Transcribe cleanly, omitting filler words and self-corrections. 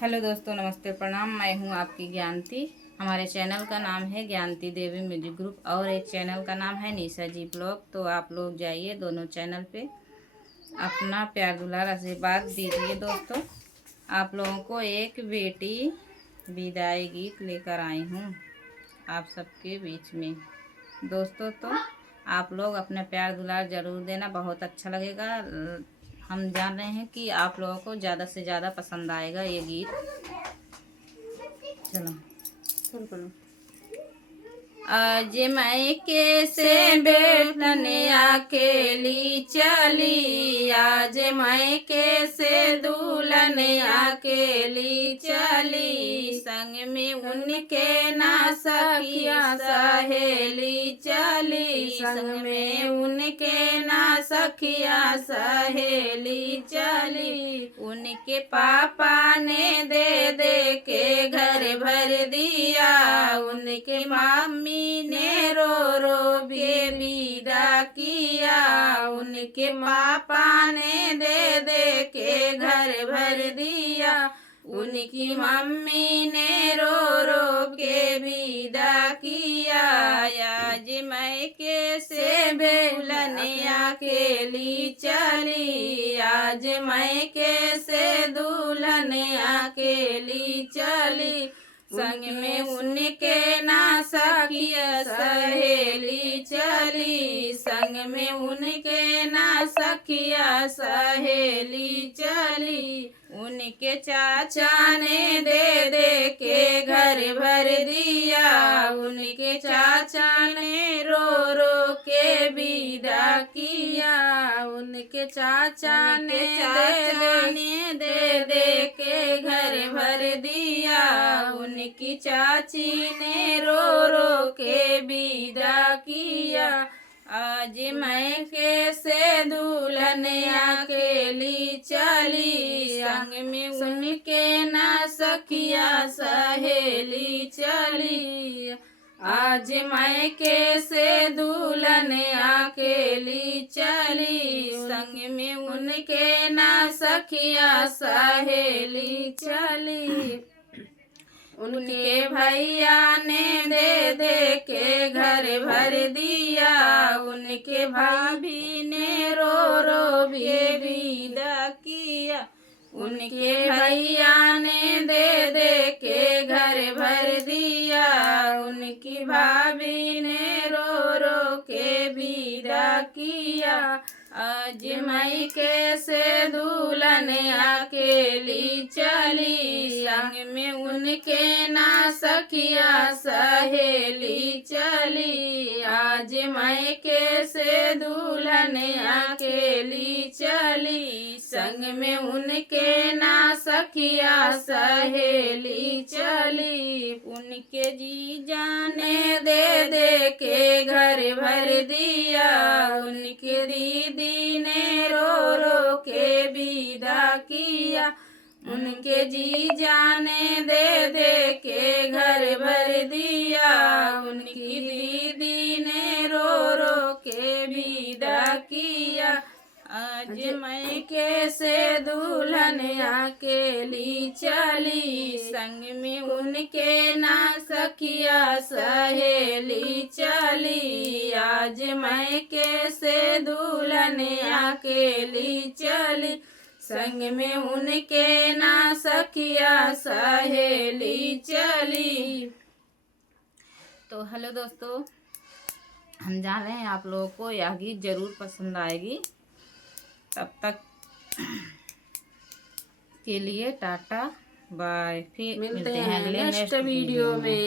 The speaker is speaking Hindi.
हेलो दोस्तों, नमस्ते, प्रणाम। मैं हूं आपकी ज्ञानती। हमारे चैनल का नाम है ज्ञानती देवी म्यूजिक ग्रुप और एक चैनल का नाम है निशा जी ब्लॉग। तो आप लोग जाइए दोनों चैनल पे, अपना प्यार दुलार आशीर्वाद दीजिए। दोस्तों, आप लोगों को एक बेटी विदाई गीत लेकर आई हूँ आप सबके बीच में। दोस्तों, तो आप लोग अपना प्यार दुलार ज़रूर देना, बहुत अच्छा लगेगा। हम जान रहे हैं कि आप लोगों को ज़्यादा से ज़्यादा पसंद आएगा ये गीत। चलो शुरू करो। आज मायके से बेटन अकेली चली, आज मायके से दुल्हन अकेली चली, संग में उनके ना सखिया सहेली चली, संग में उनके ना सखिया सहेली चली। उनके पापा ने दे दे के घर भर दिया, उनके मम्मी ने रो रो के विदा किया, उनके पापा ने दे दे के घर भर दिया, उनकी मम्मी ने रो रो के विदा किया। आज मायके से दुल्हन अकेली चली, आज मायके से दुल्हन अकेली चली, संग में उनके ना सखिया सहेली चली, संग में उनके ना सखिया सहेली चली। उनके चाचा ने दे दे के घर भर दिया, उनके चाचा ने रो रो के विदा किया, उनके चाचा ने दे दे के घर भर दिया, उनकी चाची ने रो रो के विदा किया। आज मायके से दुल्हन अकेली चली, संग में उनके ना सखिया सहेली चली, आज मायके से दुल्हन अकेली चली, संग में उनके ना सखिया सहेली चली। उनके भैया ने दे दे के घर भर दिया, उनके भाभी ने रो रो के विदा किया, उनके भैया ने दे दे के घर भर दिया, उनकी भाभी ने रो रो के विदा किया। आज मायके से दुल्हन अकेली चली, संग में उनके ना सखिया सहेली चली, आज मायके से दुल्हन अकेली चली, संग में उनके ना सखिया सहेली चली। उनके जीजा ने दे के घर भर दिया, उनके दीदी ने रो रो के विदा किया, उनके जीजा ने दे के घर भर दिया, उनकी दीदी ने रो रो के विदा किया। आज मायके से दुल्हन अकेली चली, संग में उनके ना सखिया सहेली चली, आज मायके से दुल्हन अकेली चली, संग में उनके ना सखिया सहेली चली। तो हेलो दोस्तों, हम जान रहे हैं आप लोगों को यह गीत जरूर पसंद आएगी। तब तक के लिए टाटा बाय, फिर मिलते हैं अगले नेक्स्ट वीडियो में।